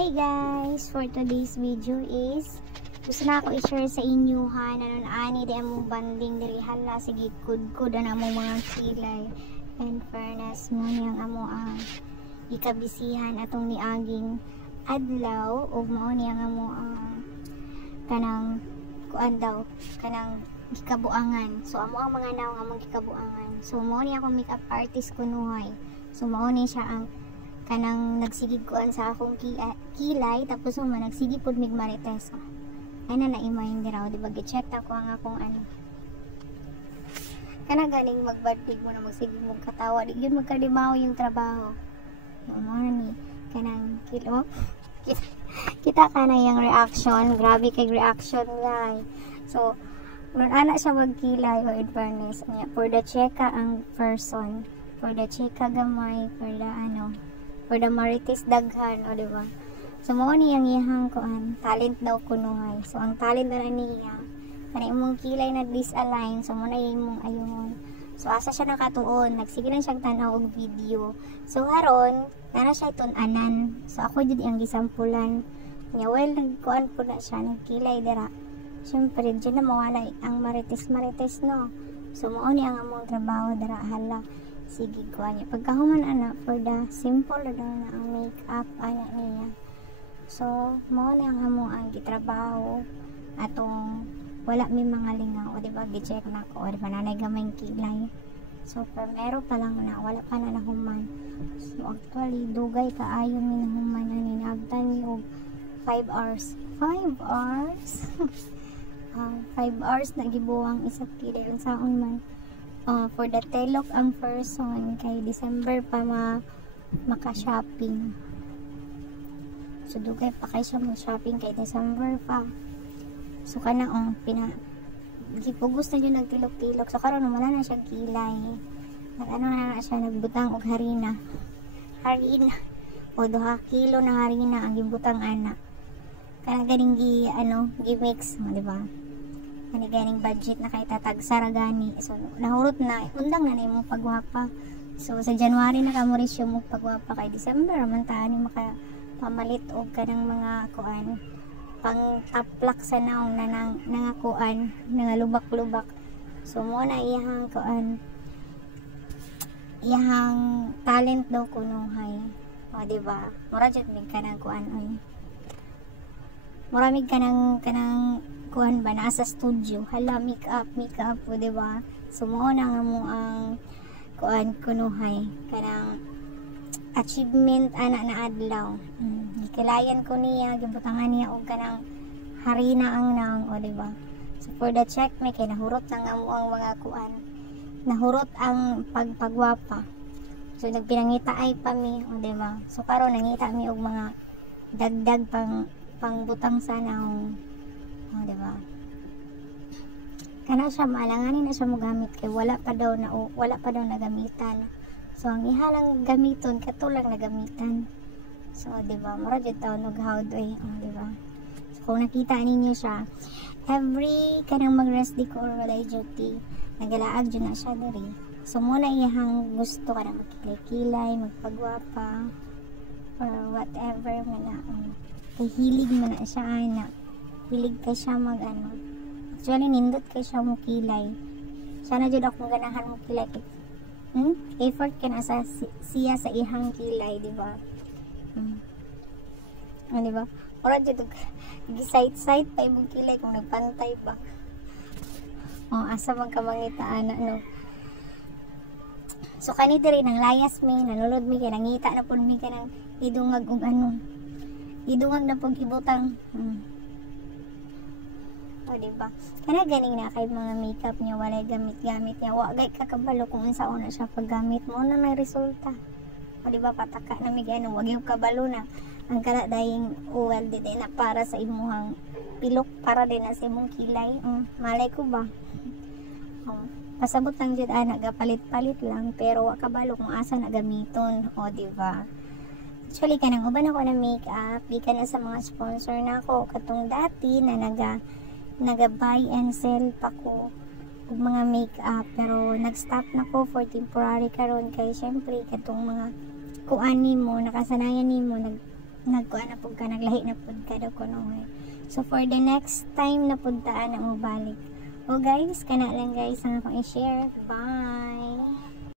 Hi guys! For today's video is gusto na ako i-share sa inyo ha na ani di among banding diri hala sige good na among mga kilay and fairness mo niyang amo ang ikabisihan atong niaging adlaw ug mao niyang amo ang kanang kuan daw kanang gikabuangan. So amo ang mga naong among gikabuangan. So mao ni ako makeup artist kunuhay. So mao ni siya ang kanang nagsigig kuan sa akong kilay tapos mo nagsigig pud mig marites. Ay na na-imagine diraw, di ba? Gi-check ako ang akong ano. Kana galing magbadig mo na magsigig mong katawa. Di yun magkalimaw yung trabaho. Mo na ni kanang kilo. Kita ka na yung reaction. Grabe kay reaction guys. So, nun ana siya magkilay o in fairness. For the cheka ang person. For the cheka gamay. For the ano. For the marites daghan. O diba? So, mo ni ang iyang kuan. Talent daw kunuhay. So, ang talent na niya. Kaya imong kilay na disalign. So, mo na yung mong ayun. So, asa siya nakatuon. Nagsige lang siyang tanaw og video. So, haron nara siya tun-anan. So, ako jud ang gisampulan. Nya well nagkuan po na siya nagkilay dira. Syempre dyan na mawala ang marites no. So mao ni ang among trabaho dira hala. Sige kuan niya. Pagkahuman ana for the simple daw na ang makeup ana niya. So mao ni ang among ang gitrabaho atong wala mi mga lingaw, o diba gi-check na ko, o diba nanay gamay kilay. So primero pa lang na wala pa na nahuman. So actually dugay kaayo mi nahuman ani nagtan ni og 5 hours. 5 hours? 5 hours na gibuwang isa kilay unsaon man. For the telok ang person kay December pa maka-shopping. So dugay pa kay siya mo-shopping kay December pa. So kana gipugos na yun nagtilok-tilok. So karon wala na siya kilay. Ano na siya nagbutang og harina. O 2 kilo ng harina ang gibutang ana. Kana ganing gi-mix mo, di ba? Kani ganing budget na kay tatag saragani. So nahurot na undang na nimo pagwapa. So sa January na kamo resyo mo pagwapa kay December man taani maka pamalit og kanang mga kuan pang taplak sa naong nangakuan nangalubak-lubak. So mo na iyang kuan iyang talent daw kunuhay. O di ba? Mura jud mig kanang kuan oy. Maraming kanang kuan ba nasa studio. Hala makeup po, di ba? So mo na nga mo ang kuan kunuhay kanang achievement ana na adlaw. Gikilayan ko niya gibutangan niya og kanang harina ang naong, o di ba? So for the check may kay nahurot nang amo ang mga kuan. Nahurot ang pagpagwapa. So nagpinangita ay pa mi, o di ba? So karon nangita mi og mga dagdag pangbutang sa naong, o di ba? Kana siya maalanganin na siya mo gamit kay wala pa daw nagamitan. So ang ihalang gamiton katulang na gamitan. So di ba mura jud taw nag-howd oy, di ba? So kung nakita ninyo siya every kanang mag-rest day ko or walay duty nagalaag jud na siya diri. So muna iyang gusto ka na magkilay, magpagwapa or whatever man na kay hilig man na siya ana. Hilig ka siya mag actually nindot kay siya mo kilay. Sana jud akong ganahan mo kilay kay effort ka na sa siya sa ihang kilay, di ba? Di ba? Ora dito gi-sight pa imong kilay kung nagpantay pa. Asa man ka mangitaan no. So kani diri nang layas mi, nanulod mi kay nangita na pud mi kanang idungag og idungag na pud ibutang. O diba? Kana ganing na kay mga makeup niya walay gamit niya. Wa gay kakabalo kung unsa una siya paggamit mo na may resulta. O diba pataka na mig wag yung kabalo na ang kala daying well di na para sa imuhang pilok para din na sa imong kilay. Malay ko ba? Pasabot lang jud ana gapalit-palit lang pero wa kabalo kung asa na gamiton. O diba? Actually kanang uban ako na makeup, di ka na sa mga sponsor na ako katong dati na naga-buy and sell pa ko og mga makeup pero nag-stop na ko for temporary karon kay syempre katong mga kuan nimo nakasanayan nimo nagkuan na pud ka, naglahi na pud ka daw kuno. So for the next time na puntaan na mo balik. O guys, kana lang guys ang akong i-share. Bye.